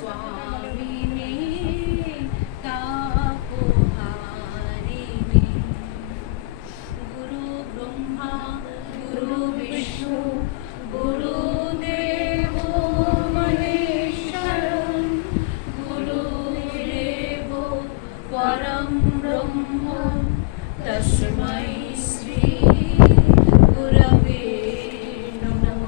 स्वामिने तापहारिणे गुरु ब्रह्मा गुरु विष्णु गुरुदेवो महेश्वरं गुरुदेवो परं ब्रह्म तस्मै श्री गुरवे नमः।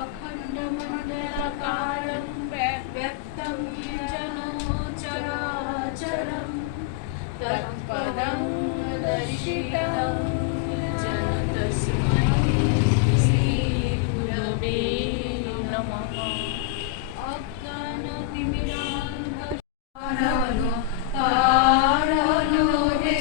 अखण्डमण्डलाकारं व्यक्तं येन चराचरं तत्पदं दर्शितं येन तस्मै श्रीगुरवे नमः। अज्ञानतिमिरान्धकारणो कारणो हे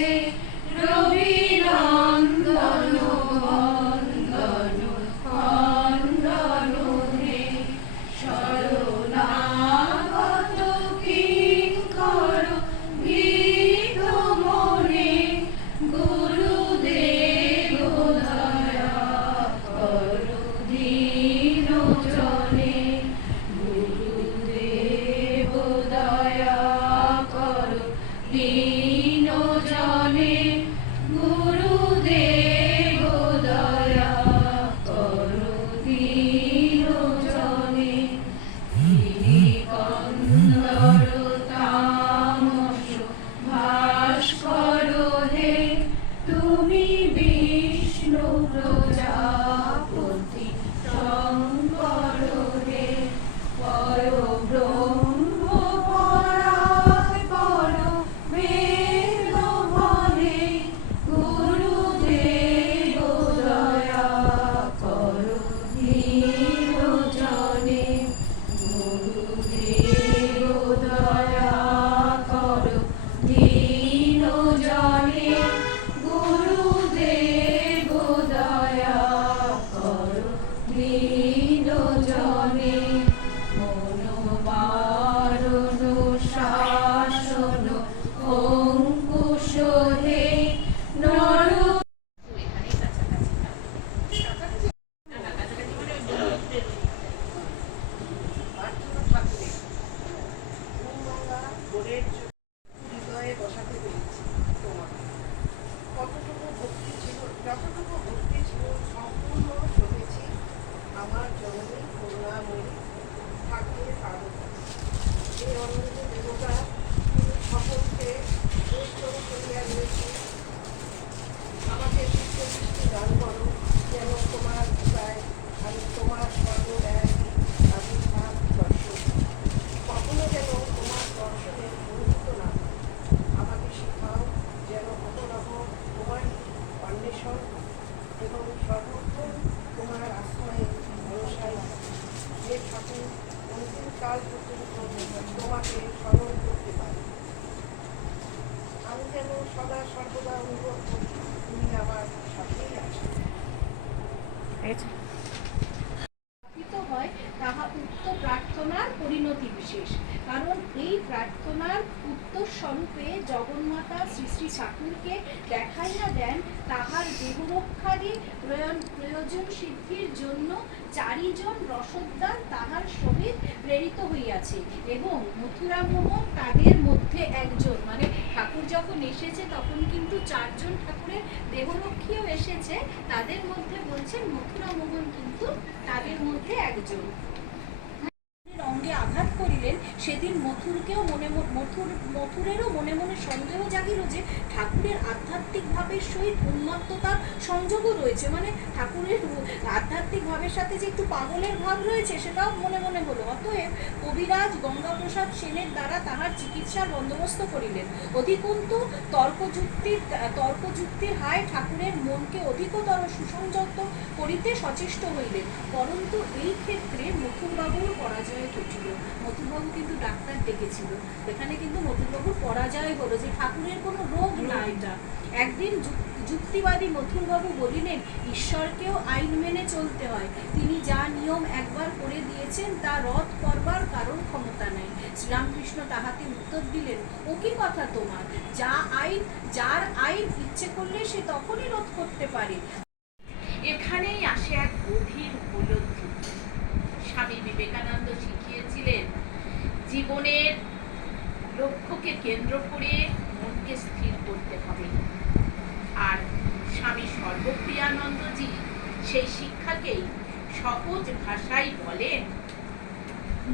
रविनन्दनो वन्दनो खण्डनो हे शरणागत किङ्कर भीतमने गुरुदेव दया करु दीनजने गुरुदेव दया करु दीनजने गुरुदेव दया करु दीनजने गिरिकन्दर तामस भास्कर हे তুমি বিষ্ণু প্রজাপতি শঙ্কর হে পরব্রহ্ম পরাৎপর বেদ বলে গুরুদেব দয়া করো দীনজনে গুরুদেব দয়া করো দীনজনে গুরুদেব দয়া করো দীনজনে মনোবারণ শাসন অঙ্কুশ হে নর হৃদয়ে বসাতে পেরেছি তোমাকে। কতটুকু ভক্তি ছিল, যতটুকু ভক্তি ছিল সম্পূর্ণ শুনেছি আমার জননী করুণাময়ী ঠাকুরের পার্বতী। এই অনন্ত দেবতা তিনি সকলকে শ্রেষ্ঠ করিয়া রয়েছে। আমাকে শিষ্য দৃষ্টি দান করো, যেন তোমার কৃপায় আমি তোমার সর্বদায় আবির্ভাব দর্শন কখনো যেন তোমার দর্শনে বঞ্চিত না হই। আমাকে শেখাও যেন অহরহ তোমারই অন্বেষণ এবং সর্বক্ষণ তোমার আশ্রয়ে ভরসায় থাকি। যে ঠাকুর অন্তিম কাল পর্যন্ত তোমাকে স্মরণ করতে পারি। আমি যেন সদা সর্বদা অনুভব করি তুমি আমার সাথেই আছো। স্থাপিত হয় তাহা উক্ত প্রার্থনার পরিণতি বিশেষ। কারণ এই প্রার্থনার উত্তর স্বরূপে জগন্মাতা শ্রী শ্রী ঠাকুরকে দেখাইয়া দেন তাহার দেহরক্ষারী প্রয়োজন সিদ্ধির জন্য 4 জন রসদদার তাহার সহিত প্রেরিত হইয়াছে এবং মথুরা মোহন তাদের মধ্যে একজন। মানে ঠাকুর যখন এসেছে তখন কিন্তু 4 জন ঠাকুরের দেহরক্ষীও এসেছে, তাদের মধ্যে বলছেন মথুরা মোহন কিন্তু তাদের মধ্যে একজন। অঙ্গে আঘাত করিলেন সেদিন মথুরেরও মনে মনে সন্দেহ জাগিল যে ঠাকুরের আধ্যাত্মিক ভাবের সহিত উন্মত্ততার সংযোগও রয়েছে। মানে ঠাকুরের আধ্যাত্মিক ভাবের সাথে যে একটু পাগলের ভাব রয়েছে সেটাও মনে মনে হলো। অতএব কবিরাজ গঙ্গাপ্রসাদ সেনের দ্বারা তাহার চিকিৎসার বন্দোবস্ত করিলেন। অধিকন্তু তর্কযুক্তির হায় ঠাকুরের মনকে অধিকতর সুসংযত করিতে সচেষ্ট হইলেন। পরন্তু এই ক্ষেত্রে মথুরবাবুর পরাজয় ঘটিল। মথুরবাবু কিন্তু ডাক্তার ডেকেছিল, এখানে কিন্তু মথুরবাবুর পরাজয় হলো যে ঠাকুরের কোনো রোগ না, এটা একদিন যুক্ত যুক্তিবাদী মথুরবাবু বলিলেন, ঈশ্বরকেও আইন মেনে চলতে হয়। তিনি যা নিয়ম একবার করে দিয়েছেন তা রদ করবার কারণ ক্ষমতা নাই। শ্রীরামকৃষ্ণ তাহাতে উত্তর দিলেন, ও কি কথা তোমার? যার আইন ইচ্ছে করলে সে তখনই রদ করতে পারে। এখানেই আসে এক গভীর উপলব্ধি। স্বামী বিবেকানন্দ শিখিয়েছিলেন, জীবনের লক্ষ্যকে কেন্দ্র করে মনকে স্থির করতে হবে। আর স্বামী সর্বপ্রিয়ানন্দজি সেই শিক্ষাকেই সহজ ভাষায় বলেন,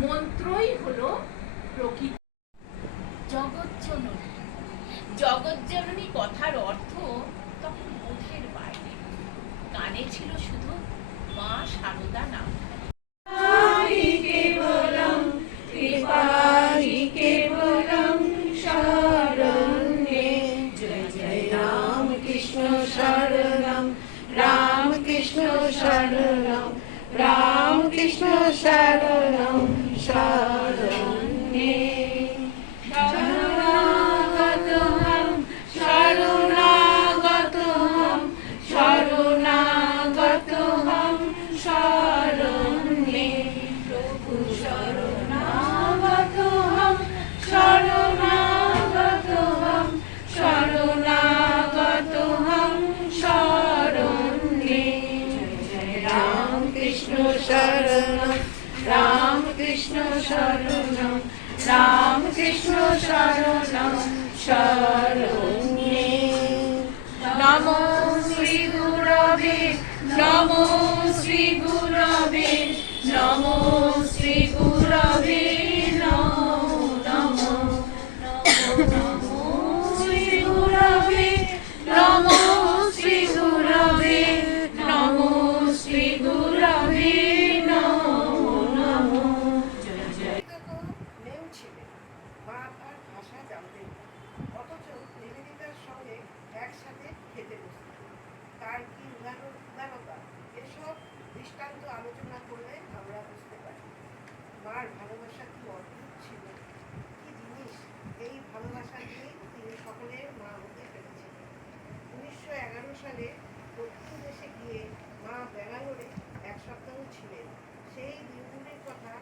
মন্ত্রই হলো প্রকৃতি। জগজ্জননী, জগজ্জননী কথার অর্থ তখন বোধের বাইরে। কানে ছিল শুধু মা সারদা নাম। কেবলম কৃপাহি কেবলম শরণ্যে। জয় জয় রাম কৃষ্ণ শরণম রাম কৃষ্ণ শরণম রাম কৃষ্ণ শরণম শরণ্যে। শরণাগতহম শরণাগতহম শরণাগতহম শরণ্যে। প্রভু শরণাগতহম শরণাগতহম শরণাগতহম শরণ্যে। জয় রাম কৃষ্ণ শরণম রাম কৃষ্ণ শরণম রাম কৃষ্ণ শরণম শরণ্যে। নমো শ্রী গুরবে নমো শ্রী গুরবে নমো শ্রী গুরবে নমো নমো নমো শ্রী গুরবে নমো শ্রী গুরবে নমো শ্রী গুরবে নমো নমো। জয় জয়। মেয়েও ছিলেন, মা তার ভাষা জানতেন না, অথচ নিবেদিতার সঙ্গে একসাথে খেতে বসতেন। তার কি উদারতা, এসব দৃষ্টান্ত আলোচনা করলে আমরা বুঝতে পারি। মার ভালোবাসা কি অদ্ভুত ছিল, কি জিনিস! এই ভালোবাসা নিয়েই তিনি সকলের মা হতে পেরেছিলেন। 1911 সালে দক্ষিণ দেশে গিয়ে মা ব্যাঙ্গালোরে এক সপ্তাহ ছিলেন। সেই দিনগুলির কথা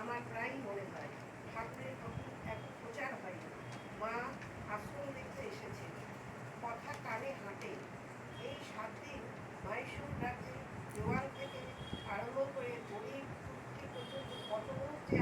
আমার প্রায়ই মনে হয়। ঠাকুরের তখন এক প্রচার হয়নি। মা আশ্রম দেখতে এসেছেন, কথা কানে হাঁটে। এই 7 দিন মাইসুর রাজ্যে দেওয়াল থেকে আরম্ভ করে গরিব দুঃখী পর্যন্ত কত লোক যে